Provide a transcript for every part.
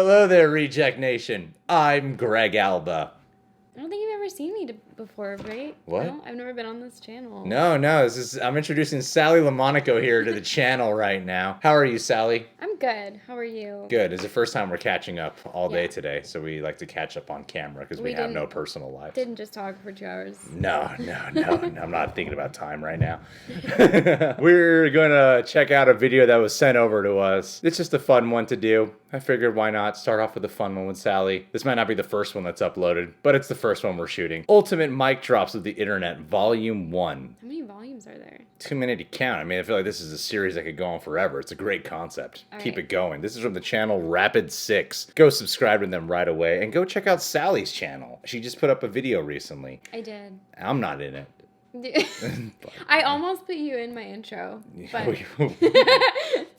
Hello there, Reject Nation. I'm Greg Alba. I don't think you've ever seen me before, right? What? No, I've never been on this channel. No, I'm introducing Sally LaMonaco here to the channel right now. How are you, Sally? I'm good. How are you? Good. It's the first time we're catching up all day Yeah. today, so we like to catch up on camera because we have didn't- no personal lives. Didn't just talk for 2 hours. No, I'm not thinking about time right now. We're going to check out a video that was sent over to us. It's just a fun one to do. I figured why not start off with a fun one with Sally. This might not be the first one that's uploaded, but it's the first one we're shooting. Ultimate Mic Drops of the Internet, Volume 1. How many volumes are there? Too many to count. I mean, I feel like this is a series that could go on forever. It's a great concept. All Keep right. it going. This is from the channel Rapid6. Go subscribe to them right away and go check out Sally's channel. She just put up a video recently. I did. I'm not in it. I almost put you in my intro, but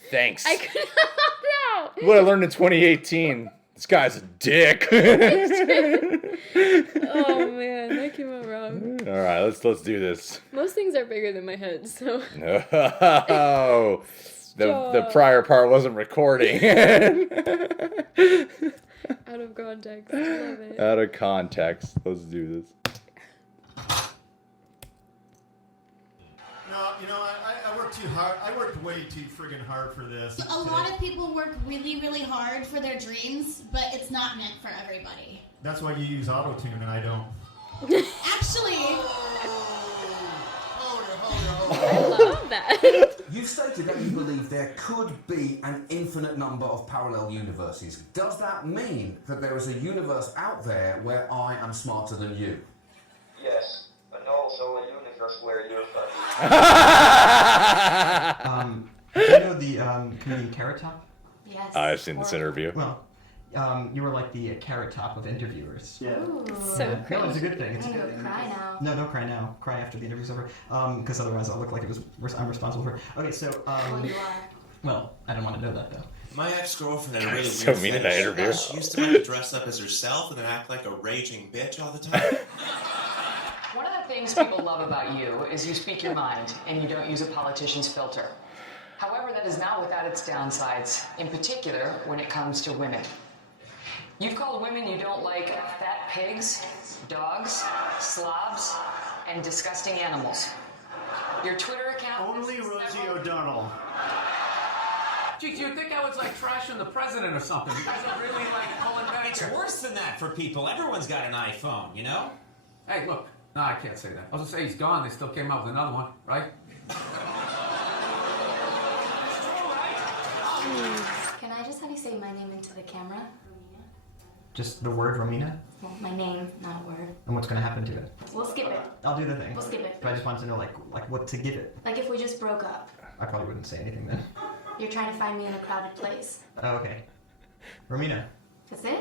Thanks. I couldn't help out. What I learned in 2018. This guy's a dick. Oh man, that came out wrong. All right, let's do this. Most things are bigger than my head, so. Oh, the prior part wasn't recording. Out of context. I love it. Out of context. Let's do this. No, you know, I worked too hard. I worked way too friggin' hard for this. A lot of people work really, really hard for their dreams, but it's not meant for everybody. That's why you use auto-tune and I don't. Actually, I love that. You've stated that you believe there could be an infinite number of parallel universes. Does that mean that there is a universe out there where I am smarter than you? Yes, and also a universe where you're funny. Do you know the comedian Carrot Top? yes. I've seen this interview. Well, you were like the Carrot Top of interviewers. Yeah. Ooh. So No, it's a cringe. good thing. It's a I'm good gonna thing. cry now. No, don't cry now. Cry after the interview's over. Because otherwise I'll look like I'm responsible for it. Okay, so, Well, you are. well, I don't want to know that though. My ex-girlfriend had a really So weird mean in that fetish. interview. She used to like to dress up as herself and then act like a raging bitch all the time. One of the things people love about you is you speak your mind and you don't use a politician's filter. However, that is not without its downsides, in particular when it comes to women. You've called women you don't like fat pigs, dogs, slobs, and disgusting animals. Your Twitter account... Only Rosie O'Donnell. Geez, you'd think I was like trashing the president or something. You guys are really like pulling back It's here. worse than that for people. Everyone's got an iPhone, you know? Hey, look. No, I can't say that. I was gonna say he's gone. They still came out with another one, right? Can I just have you say my name into the camera? Just the word Romina? Well, my name, not a word. And what's going to happen to it? We'll skip it. I'll do the thing. We'll skip it. But I just wanted to know, like what to give it. Like if we just broke up. I probably wouldn't say anything then. You're trying to find me in a crowded place. Oh, okay. Romina, That's it?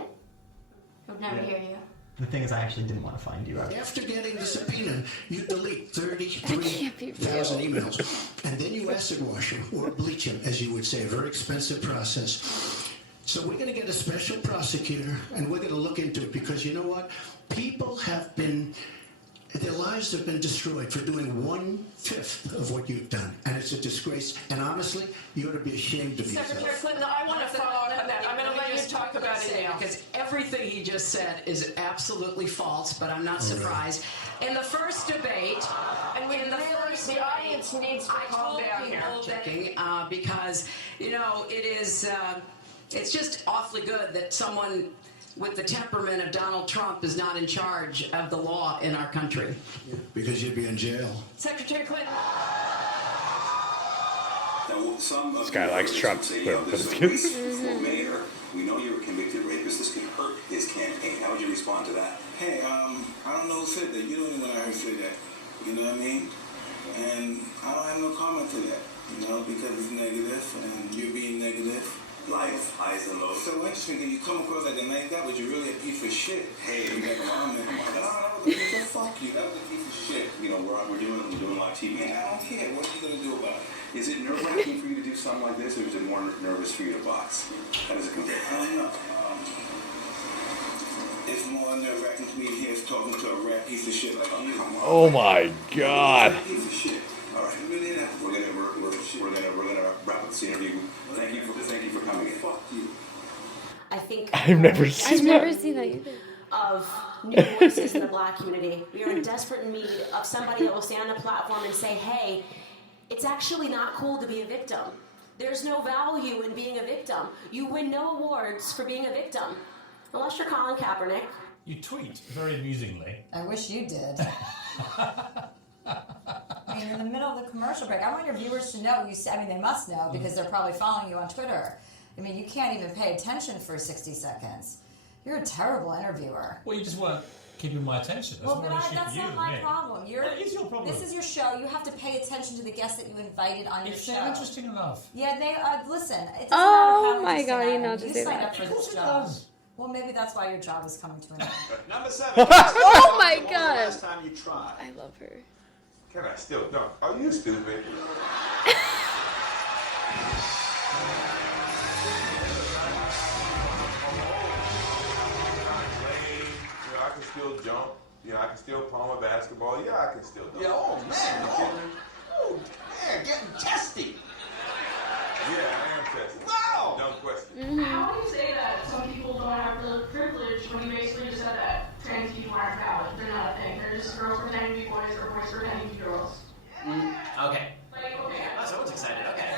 I would never hear you. the thing is I actually didn't want to find you. After getting the subpoena, you delete That can't be 33,000 real. emails. And then you acid wash them, or bleach them, as you would say. A very expensive process. So we're going to get a special prosecutor, and we're going to look into it, because you know what? People have been... Their lives have been destroyed for doing 1/5 of what you've done. And it's a disgrace. And honestly, you ought to be ashamed of Secretary yourself. Clinton, I want to follow up on that. I'm going to let you talk about it now. Because everything he just said is absolutely false, but I'm not surprised. In the first debate, And we in the really, first the debate, audience needs to I calm told down here. people checking, because, you know, it is, it's just awfully good that someone with the temperament of Donald Trump is not in charge of the law in our country. Because you'd be in jail. Secretary Clinton. This guy likes Trump. Mayor, we know you're a convicted rapist. This can hurt his campaign. How would you respond to that? Hey, I don't know who said that. You're the only one I heard say that. You know what I mean? And I don't have no comment to that. You know, because it's negative, and you being negative. Life, highs and lows. So interesting that you come across like a nice guy, but you're really a piece of shit. Hey, you got a comment. That was a piece of fuck you. That was a piece of shit. You know, we're doing a lot of TV. And I don't care. What are you gonna do about it? Is it nerve-wracking for you to do something like this, or is it more nervous for you to box? How does it compare? I don't know. It's more nerve-wracking for me here talking to a rat piece of shit like you. Oh my God. Piece of shit. All right, we're gonna wrap up this interview. Thank you for coming in. Fuck you. I think I've never seen that. I've never seen that either. of new voices in the Black community. We are in desperate need of somebody that will stand on the platform and say, hey, it's actually not cool to be a victim. There's no value in being a victim. You win no awards for being a victim. Unless you're Colin Kaepernick. You tweet very amusingly. I wish you did. I mean, in the middle of the commercial break, I want your viewers to know, they must know because they're probably following you on Twitter. I mean, you can't even pay attention for 60 seconds. You're a terrible interviewer. Well, you just weren't keeping my attention. That's That's not my problem. What is your problem? This is your show. You have to pay attention to the guests that you invited on your show. They're interesting enough. Yeah, they listen. It doesn't Oh matter how my interesting God, I you am. know to You say signed that. up for this job. Well, maybe that's why your job is coming to an end. Number 7. Oh my God. Last time you tried. I love her. Can I still dunk? Are you stupid? I can still jump. I can still palm a basketball. Yeah, I can still dunk. Yeah, oh man, getting testy. Yeah, I am testing. Wow. Dumb question. How do you say that some people don't have the privilege when you basically just said that trans people aren't valid? They're not a thing. They're just girls pretending to be boys or boys pretending to be girls. Okay. Like, okay. Oh, someone's excited. Okay.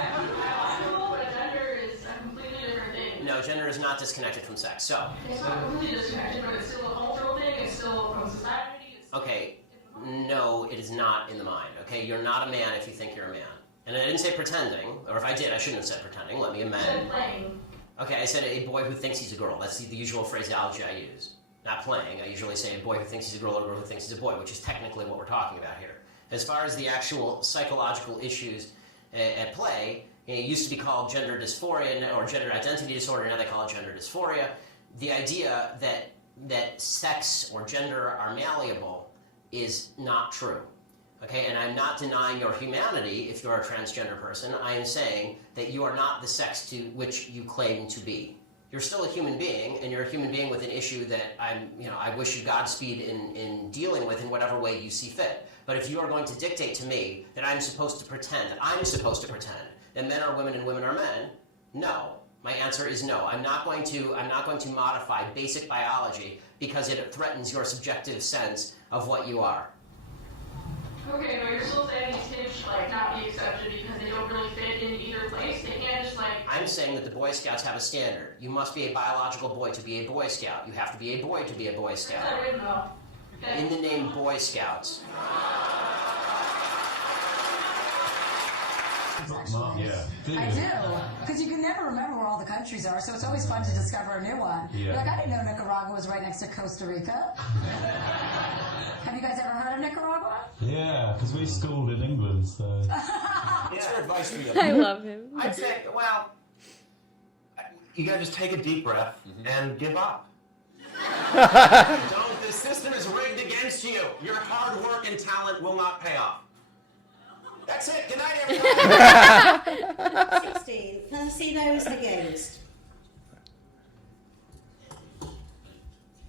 But gender is a completely different thing. No, gender is not disconnected from sex. So. It's not completely disconnected, but it's still a cultural thing. It's still from society. Okay. No, it is not in the mind. Okay, you're not a man if you think you're a man. And I didn't say pretending, or if I did, I shouldn't have said pretending. Let me amend. Said playing. Okay, I said a boy who thinks he's a girl. That's the usual phraseology I use. Not playing. I usually say a boy who thinks he's a girl or a girl who thinks he's a boy, which is technically what we're talking about here. As far as the actual psychological issues at play, it used to be called gender dysphoria or gender identity disorder. Now they call it gender dysphoria. The idea that sex or gender are malleable is not true. Okay, and I'm not denying your humanity if you're a transgender person. I am saying that you are not the sex to which you claim to be. You're still a human being, and you're a human being with an issue that I wish you Godspeed in dealing with in whatever way you see fit. But if you are going to dictate to me that I'm supposed to pretend that men are women and women are men, no. My answer is no. I'm not going to modify basic biology because it threatens your subjective sense of what you are. Okay, but you're still saying these kids should not be accepted because they don't really fit in either place. They can't just I'm saying that the Boy Scouts have a standard. You must be a biological boy to be a Boy Scout. You have to be a boy to be a Boy Scout. I wouldn't know. Okay. In the name Boy Scouts. Yeah. I do. Because you can never remember where all the countries are, so it's always fun to discover a new one. Yeah. Like, I didn't know Nicaragua was right next to Costa Rica. Have you guys ever heard of Nicaragua? Yeah, because we schooled in England, so. What's your advice for you? I love him. I'd say, well, you gotta just take a deep breath and give up. Don't. The system is rigged against you. Your hard work and talent will not pay off. That's it. Good night, everybody. 16. Let's see those against.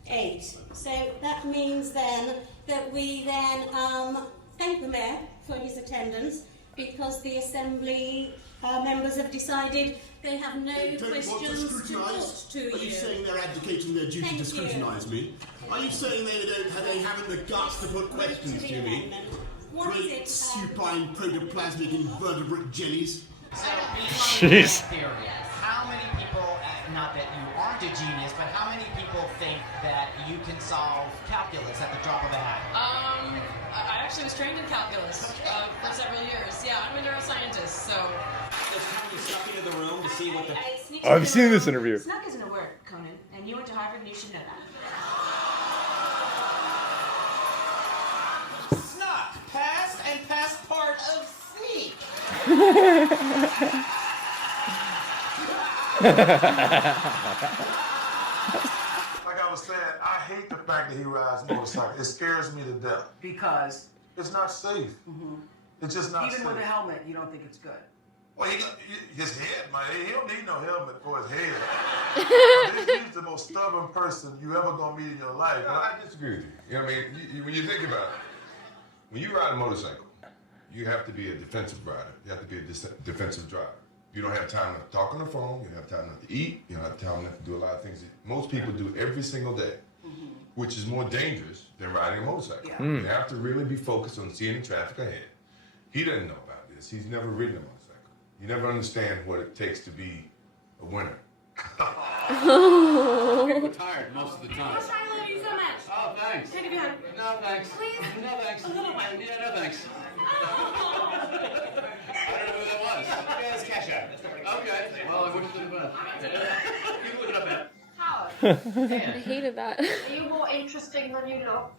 8. So that means then that we then thank the Mayor for his attendance because the Assembly members have decided they have no questions to put to you. Are you saying they're abdicating their duty to scrutinise me? Are you saying they haven't the guts to put questions to me? What is Great it? supine protoplasmic invertebrate jellies. Jeez. How many people, not that you aren't a genius, but how many people think that you can solve calculus at the drop of a hat? I actually was trained in calculus for several years. Yeah, I'm a neuroscientist, so. It's time you snuck into the room to see what the. Oh, I've seen this interview. Snuck isn't a word, Conan, and you went to Harvard and you should know that. Snuck, past and past part of sneak. Like I was saying, I hate the fact that he rides motorcycles. It scares me to death. Because? It's not safe. It's just not safe. Even with a helmet, you don't think it's good. Well, his head, man. He don't need no helmet for his head. He's the most stubborn person you ever gonna meet in your life. No, I disagree with you. You know what I mean? When you think about it, when you ride a motorcycle, you have to be a defensive rider. You have to be a defensive driver. You don't have time enough to talk on the phone. You don't have time enough to eat. You don't have time enough to do a lot of things that most people do every single day, which is more dangerous than riding a motorcycle. Yeah. Mm. You have to really be focused on seeing the traffic ahead. He doesn't know about this. He's never ridden a motorcycle. You never understand what it takes to be a winner. People are tired most of the time. I love you so much. Oh, thanks. Take it down. No, thanks. Please. No, thanks. A little bit. Yeah, no, thanks. I don't know who that was. Yeah, it's Cash App. Okay. Well, I wouldn't think about it. You can look it up at. Howard, I hated that. are you more interesting than you look?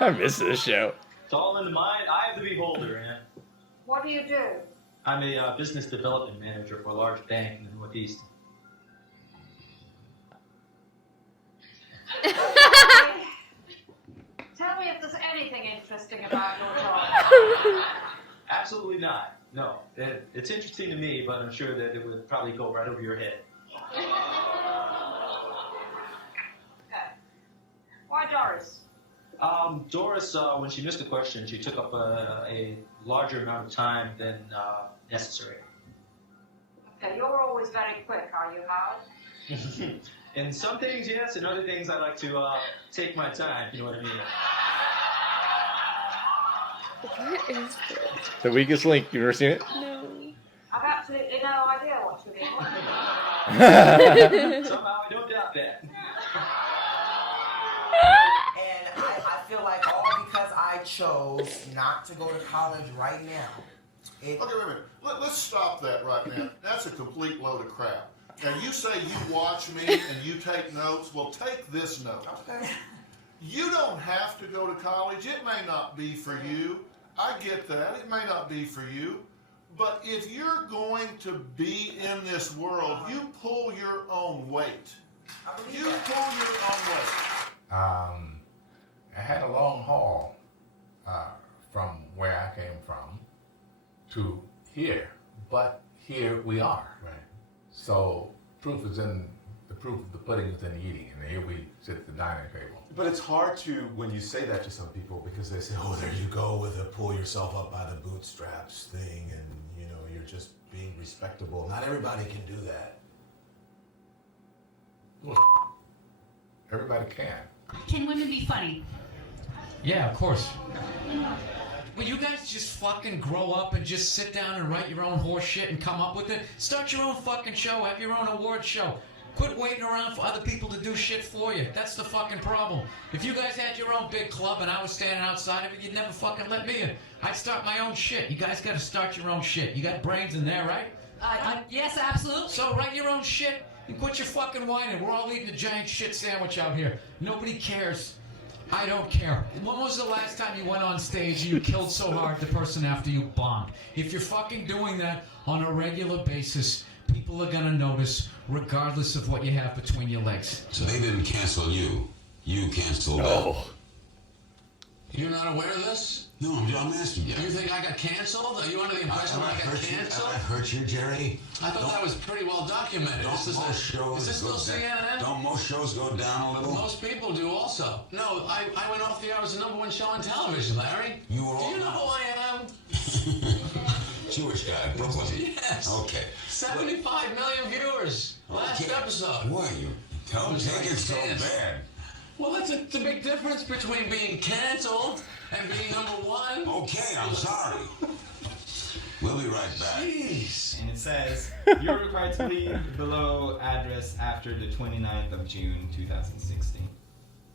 I miss this show. It's all in the mind, eye of the beholder, man. What do you do? I'm a business development manager for a large bank in the Northeast. Tell me if there's anything interesting about your job. Absolutely not. No. It's interesting to me, but I'm sure that it would probably go right over your head. Okay. Why Doris? Doris, when she missed a question, she took up a larger amount of time than necessary. Okay, you're always very quick, are you, Howard? In some things, yes. In other things, I like to take my time, you know what I mean? What is this? The Weakest Link. You ever seen it? No. I've absolutely no idea what you mean. Somehow I don't doubt that. And I feel like all because I chose not to go to college right now. Okay, wait a minute. Let's stop that right now. That's a complete load of crap. Now, you say you watch me and you take notes. Well, take this note. Okay. You don't have to go to college. It may not be for you. I get that. It may not be for you. But if you're going to be in this world, you pull your own weight. You pull your own weight. I had a long haul from where I came from to here, but here we are. Right. So proof of the pudding is in the eating, and here we sit at the dining table. But it's hard to, when you say that to some people, because they say, oh, there you go with a pull yourself up by the bootstraps thing, and, you know, you're just being respectable. Not everybody can do that. Well, everybody can. Can women be funny? Yeah, of course. Will you guys just fucking grow up and just sit down and write your own horse shit and come up with it? Start your own fucking show. Have your own award show. Quit waiting around for other people to do shit for you. That's the fucking problem. If you guys had your own big club and I was standing outside of it, you'd never fucking let me in. I'd start my own shit. You guys gotta start your own shit. You got brains in there, right? Yes, absolutely. So write your own shit and quit your fucking whining. We're all eating a giant shit sandwich out here. Nobody cares. I don't care. When was the last time you went on stage and you killed so hard the person after you bombed? If you're fucking doing that on a regular basis, people are gonna notice regardless of what you have between your legs. So they didn't cancel you. You canceled them. You're not aware of this? No, I'm asking you. You think I got canceled? Are you under the impression that I got canceled? I've hurt you, Jerry. I thought that was pretty well documented. Is this still CNN? Don't most shows go down a little? Most people do also. No, I went off the air as the #1 show on television, Larry. You were Do you know who I am? Jewish guy, Brooklyn. Yes. Okay. 75 million viewers. Last episode. Why you don't take it so bad? Well, that's the big difference between being canceled and being #1. Okay, I'm sorry. We'll be right back. Jeez. And it says, you're required to leave below address after the 29th of June, 2016.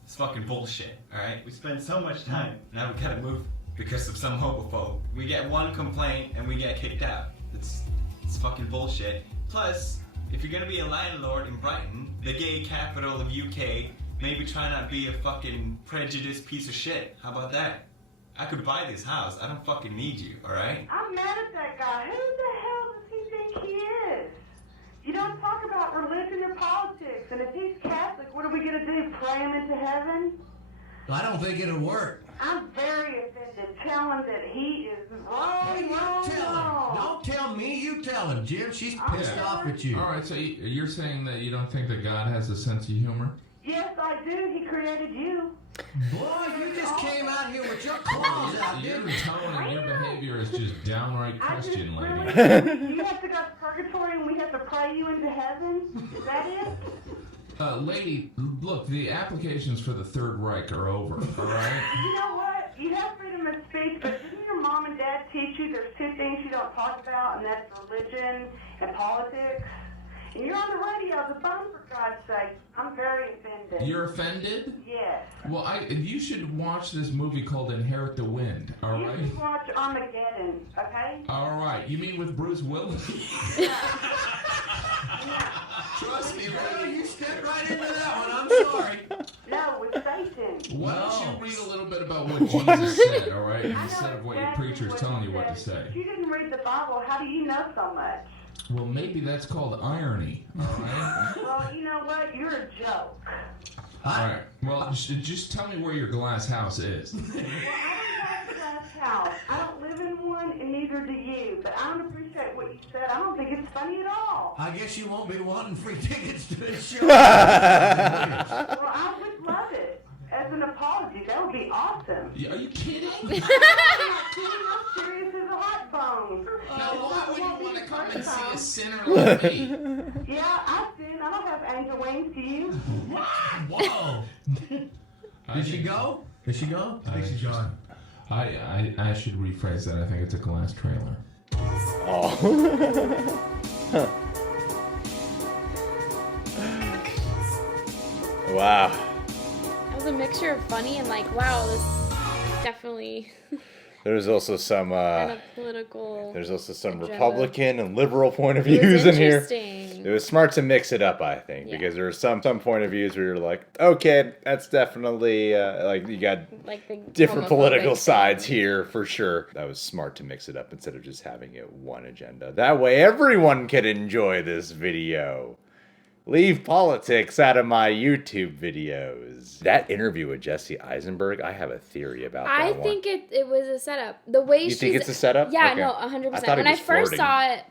It's fucking bullshit, alright? We spend so much time, now we gotta move because of some homophobe. We get one complaint and we get kicked out. It's fucking bullshit. Plus, if you're gonna be a landlord in Brighton, the gay capital of UK, maybe try not be a fucking prejudiced piece of shit. How about that? I could buy this house. I don't fucking need you, alright? I'm mad at that guy. Who the hell does he think he is? You don't talk about religion or politics. And if he's Catholic, what are we going to do? Pray him into heaven? I don't think it'll work. I'm very offended. Tell him that he is wrong, wrong. Don't tell me, you tell him, Jim. She's pissed off at you. All right, so you're saying that you don't think that God has a sense of humor? Yes, I do. He created you. Boy, you just came out here with your claws out, didn't you? Toning behavior is just downright Christian, lady. You have to go to purgatory and we have to pray you into heaven? Is that it? Lady, look, the applications for the Third Reich are over, all right? You know what? You have freedom of speech, but didn't your mom and dad teach you there's two things you don't talk about, and that's religion and politics? And you're on the radio, the phone, for God's sake. I'm very offended. You're offended? Yes. Well, you should watch this movie called Inherit the Wind, all You right? should watch Armageddon, okay? All right. You mean with Bruce Willis? Trust me, brother, you stepped right into that one. I'm sorry. No, with Satan. Why don't you read a little bit about what Jesus said, all right? Instead of what your preacher is telling you what to say. If you didn't read the Bible, how do you know so much? Well, maybe that's called irony, all right? Well, you know what? You're a joke. All right. Well, just tell me where your glass house is. Well, I don't have a glass house. I don't live in one, and neither do you. But I don't appreciate what you said. I don't think it's funny at all. I guess you won't be wanting free tickets to this show. Well, I would love it. As an apology, that would be awesome. Are you kidding? I'm not kidding. I'm serious as a hot bone. Now, why would you want to come and see a sinner like me? Yeah, I sin. I don't have angel wings. Do you? Whoa! Did she go? Did she go? I think she's gone. I should rephrase that. I think it's a glass trailer. Oh. Wow. It was a mixture of funny and like, wow, this definitely There's also some kind of political. there's also some agenda. Republican and liberal point of It was views in here. interesting. It was smart to mix it up, I think, Yeah. because there were some point of views where you're like, okay, that's definitely like you got Like the different political homophobic sides here for sure. That was smart to mix it up instead of just having it one agenda. That way everyone could enjoy this video. Leave politics out of my YouTube videos. That interview with Jesse Eisenberg, I have a theory about that I one. think it was a setup. The way You think it's a setup? Yeah, Okay. no, I 100%. thought he When I was first flirting. saw it,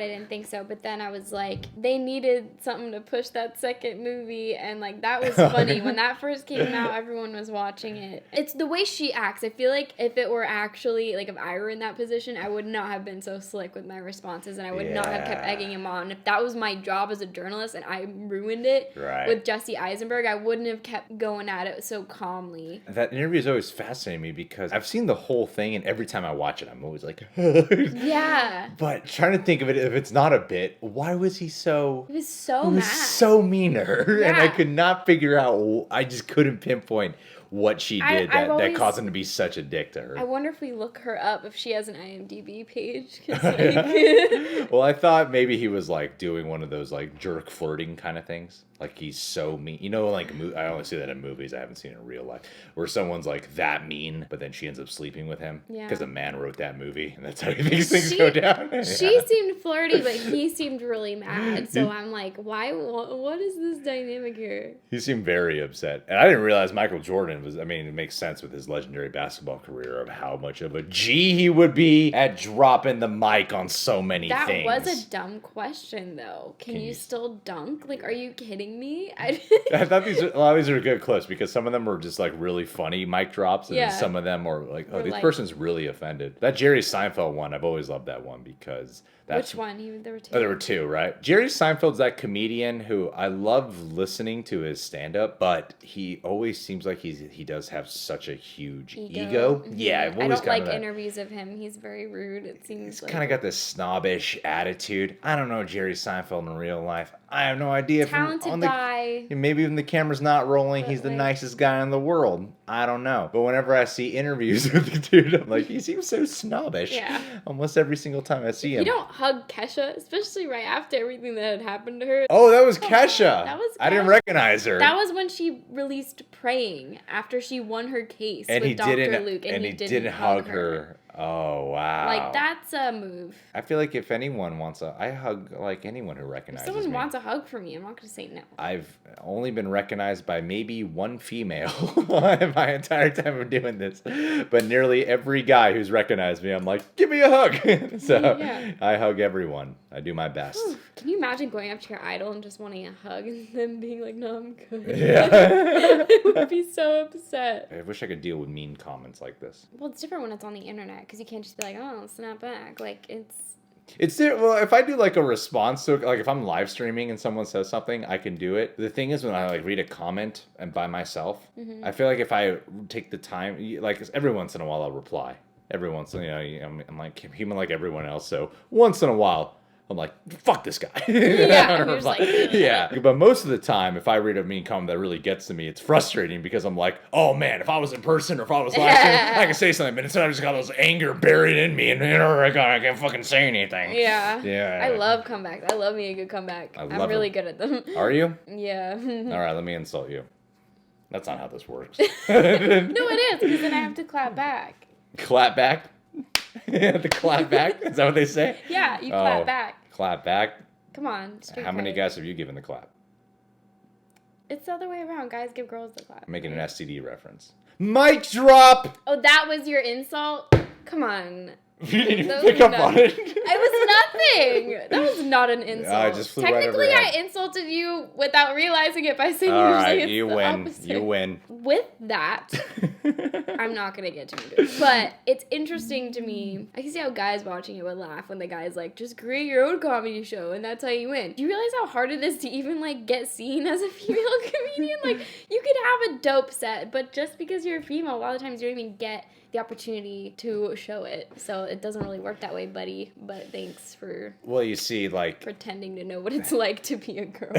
I didn't think so. But then I was like, they needed something to push that second movie, and like that was funny. When that first came out, everyone was watching it. It's the way she acts. I feel like if it were actually like if I were in that position, I would not have been so slick with my responses, and I would not have kept Yeah. egging him on. If that was my job as a journalist, and I ruined it Right. with Jesse Eisenberg, I wouldn't have kept going at it so calmly. That interview is always fascinating me because I've seen the whole thing, and every time I watch it, I'm always like, Yeah. But trying to think of it, if it's not a bit, why was he so? He was so He was mad. so meaner, and I Yeah. could not figure out. I just couldn't pinpoint what she did I've that always- caused him to be such a dick to her. I wonder if we look her up if she has an IMDb page. 'Cause, like, Well, I thought maybe he was like doing one of those like jerk flirting kind of things. Like he's so mean, you know, like I only see that in movies. I haven't seen it in real life, where someone's like that mean, but then she ends up sleeping with him Yeah. because a man wrote that movie, and that's how he thinks things go down. She Yeah. seemed flirty, but he seemed really mad. So I'm like, why? What is this dynamic here? He seemed very upset, and I didn't realize Michael Jordan was. I mean, it makes sense with his legendary basketball career of how much of a G he would be at dropping the mic on so many That things. was a dumb question, though. Can you still dunk? Like, are you kidding me? I thought a lot of these are good clips because some of them were just like really funny mic drops, and Yeah. then some of them are like, oh, Or this like- person's really offended. That Jerry Seinfeld one, I've always loved that one because that's. Which one? There were two. Oh, there were two, right? Jerry Seinfeld's that comedian who I love listening to his stand up, but he always seems like he does have such a huge ego. Mhm. Yeah, I've I always don't like kinda- interviews of him. He's very rude. It seems like kind of got this snobbish attitude. I don't know Jerry Seinfeld in real life. I have no idea if talented guy. maybe when the camera's not rolling, he's the like- nicest guy in the world. I don't know. But whenever I see interviews with the dude, I'm like, he seems so snobbish. Yeah. Almost every single time I see him. You don't hug Kesha, especially right after everything that had happened to her. Oh, that was Kesha. That was I didn't Kesha. recognize her. That was when she released Praying after she won her case and with he Dr. didn't. Luke, and he didn't hug her. Oh wow. Like that's a move. I feel like if anyone wants I hug like anyone who If recognizes someone me. wants a hug from me, I'm not gonna say no. I've only been recognized by maybe one female my entire time of doing this, but nearly every guy who's recognized me, I'm like, give me a hug. So Yeah. I hug everyone. I do my best. Can you imagine going up to your idol and just wanting a hug and them being like, no, I'm good? Yeah. I would be so upset. I wish I could deal with mean comments like this. Well, it's different when it's on the internet because you can't just be like, oh, snap back. Like, it's... Well, if I do like a response to it, like if I'm live streaming and someone says something, I can do it. The thing is when I like read a comment and by myself, I feel like if I take the time, like every once in a while I'll reply. Every once in I'm like human like everyone else. So once in a while, I'm like, fuck this guy. Yeah. But most of the time, if I read a mean comment that really gets to me, it's frustrating because I'm like, oh man, if I was in person or if I was live streaming, I could say something. But instead, I just got this anger buried in me and I can't fucking say anything. Yeah. Yeah. I love comebacks. I love me a good comeback. I'm really good at them. Are you? Yeah. All right, let me insult you. That's not how this works. No, it is, because then I have to clap back. Clap back? The clap back? Is that what they say? Yeah, you clap back. Clap back? Come on. Street How many cred. guys have you given the clap? It's the other way around. Guys give girls the clap. I'm making an STD reference. Mic drop! Oh, that was your insult? Come on. You didn't even pick up on it. It was nothing. That was not an insult. I just flew right over Technically, your I head. insulted you without realizing it by saying All right, it's you the win. opposite. You win. With that, I'm not gonna get too into it. But it's interesting to me. I can see how guys watching it would laugh when the guy's like, just create your own comedy show and that's how you win. Do you realize how hard it is to even like get seen as a female comedian? Like, you could have a dope set, but just because you're a female, a lot of times you don't even get the opportunity to show it. So it doesn't really work that way, buddy. But thanks for Well, you see, like, pretending to know what it's like to be a girl.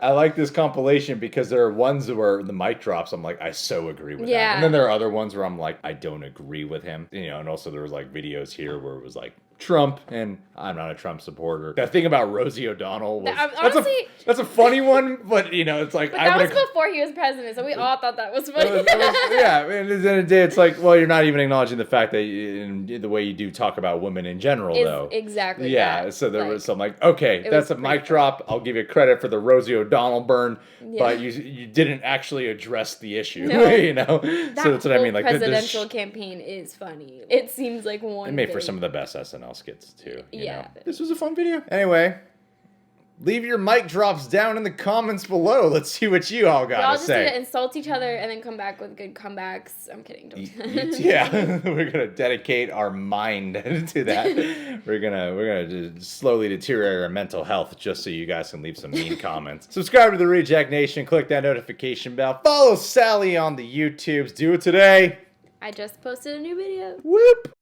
I like this compilation because there are ones where the mic drops, I'm like, I so agree with that. Yeah. And then there are other ones where I'm like, I don't agree with him. You know, and also there was like videos here where it was like, Trump, and I'm not a Trump supporter. That thing about Rosie O'Donnell was Honestly, that's a funny one, but you know, it's like but that was before he was president, so we all thought that was funny. yeah, and at the end of the day, it's like, well, you're not even acknowledging the fact that in the way you do talk about women in general, though. Exactly. Yeah, that. so there Like, was some like, okay, that's a mic drop. I'll give you credit for the Rosie O'Donnell burn, Yeah. but you didn't actually address the issue, No. you know? That So that's what I mean. Like, presidential campaign is funny. It seems like one. it made for big- some of the best SNL skits, too. You Yeah. know? This was a fun video. Anyway, leave your mic drops down in the comments below. Let's see what you all We all got to just need to say. insult each other and then come back with good comebacks. I'm kidding. Don't do that. Yeah, we're gonna dedicate our mind to that. We're gonna just slowly deteriorate our mental health just so you guys can leave some mean comments. Subscribe to the Reject Nation. Click that notification bell. Follow Sally on the YouTubes. Do it today. I just posted a new video. Whoop.